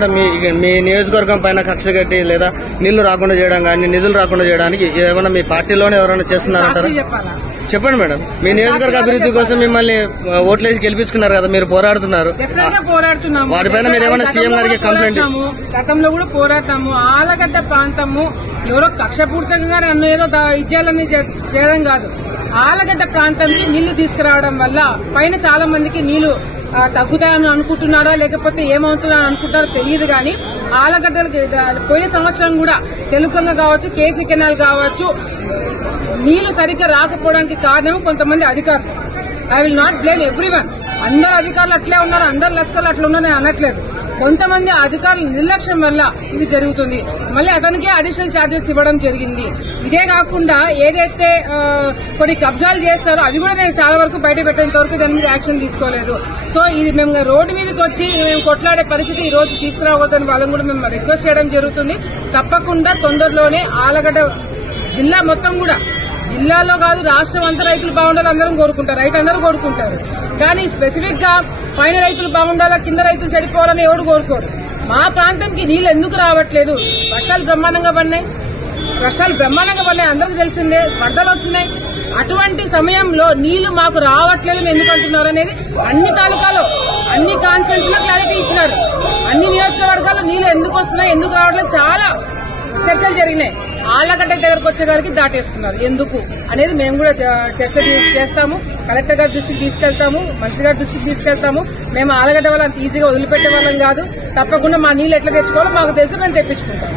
మీ నియోజకవర్గం పైన కక్ష కట్టి లేదా నీళ్లు రాకుండా చేయడం కానీ నిధులు రాకుండా చేయడానికి ఏమైనా మీ పార్టీలోనే ఎవరైనా చేస్తున్నారంటారా? చెప్పండి మేడం. మీ నియోజకవర్గ అభివృద్ధి కోసం మిమ్మల్ని ఓట్లేసి గెలిపించుకున్నారు కదా, మీరు పోరాడుతున్నారు. వాటిపైన మీరు ఏమైనా సీఎం గారికి కంప్లైంట్? గతంలో కూడా పోరాటాము. ఆలగడ్డ ప్రాంతము ఎవరో కక్షపూర్తంగా నన్ను ఏదో ఇచ్చేయాలని చేయడం కాదు. ఆలగడ్డ ప్రాంతానికి నీళ్లు తీసుకురావడం వల్ల పైన చాలా మందికి నీళ్లు తగ్గుతాయని అనుకుంటున్నారా లేకపోతే ఏమవుతున్నారని అనుకుంటారో తెలియదు కానీ ఆలగడ్డలకి పోయిన సంవత్సరం కూడా తెలుగంగ కావచ్చు, కేసీ కెనాల్ కావచ్చు, నీళ్లు సరిగ్గా రాకపోవడానికి కారణం కొంతమంది అధికారులు. I will not blame everyone. అందరు అధికారులు అట్లే ఉన్నారు, అందరు లస్కర్లు అట్లా ఉన్నారని అనట్లేదు. కొంతమంది అధికారుల నిర్లక్ష్యం వల్ల ఇది జరుగుతుంది. మళ్ళీ అతనికే అడిషనల్ ఛార్జెస్ ఇవ్వడం జరిగింది. ఇదే కాకుండా ఏదైతే కొన్ని కబ్జాలు చేస్తారో అవి కూడా నేను చాలా వరకు బయట పెట్టేంత వరకు దాని మీద యాక్షన్ తీసుకోలేదు. సో ఇది మేము రోడ్డు మీదకి వచ్చి మేము కొట్లాడే పరిస్థితి ఈ రోజు తీసుకురావద్దని వాళ్ళని కూడా మేము రిక్వెస్ట్ చేయడం జరుగుతుంది. తప్పకుండా తొందరలోనే ఆలగడ్డ జిల్లా మొత్తం కూడా, జిల్లాలో కాదు రాష్ట్రం అంతా రైతులు బాగుండాలి అందరం కోరుకుంటారు, రైతులందరూ కోరుకుంటారు. కానీ స్పెసిఫిక్ గా పైన రైతులు బాగుండాలా కింద రైతులు చెడిపోవాలని ఎవరు కోరుకోరు. మా ప్రాంతంకి నీళ్లు ఎందుకు రావట్లేదు? వర్షాలు బ్రహ్మాండంగా పడినాయి, అందరికీ తెలిసిందే. వరదలు వచ్చినాయి. అటువంటి సమయంలో నీళ్లు మాకు రావట్లేదు ఎందుకు అంటున్నారు అనేది అన్ని తాలూకాలో అన్ని కాన్స్టిట్యూన్స్ లో క్లారిటీ ఇచ్చినారు. అన్ని నియోజకవర్గాల్లో నీళ్లు ఎందుకు వస్తున్నాయి ఎందుకు రావట్లేదు చాలా చర్చలు జరిగినాయి. ఆళ్లగడ్డ దగ్గరకు వచ్చేగారికి దాటేస్తున్నారు ఎందుకు అనేది మేము కూడా చర్చ చేస్తాము. కలెక్టర్ గారి దృష్టికి తీసుకెళ్తాము, మంత్రి గారి దృష్టికి తీసుకెళ్తాము. మేము ఆళ్లగడ్డ వాళ్ళ అంత ఈజీగా వదిలిపెట్టే వాళ్ళం కాదు. తప్పకుండా మా నీళ్లు ఎట్లా తెచ్చుకోవాలో మాకు తెలిసి మేము తెప్పించుకుంటాం.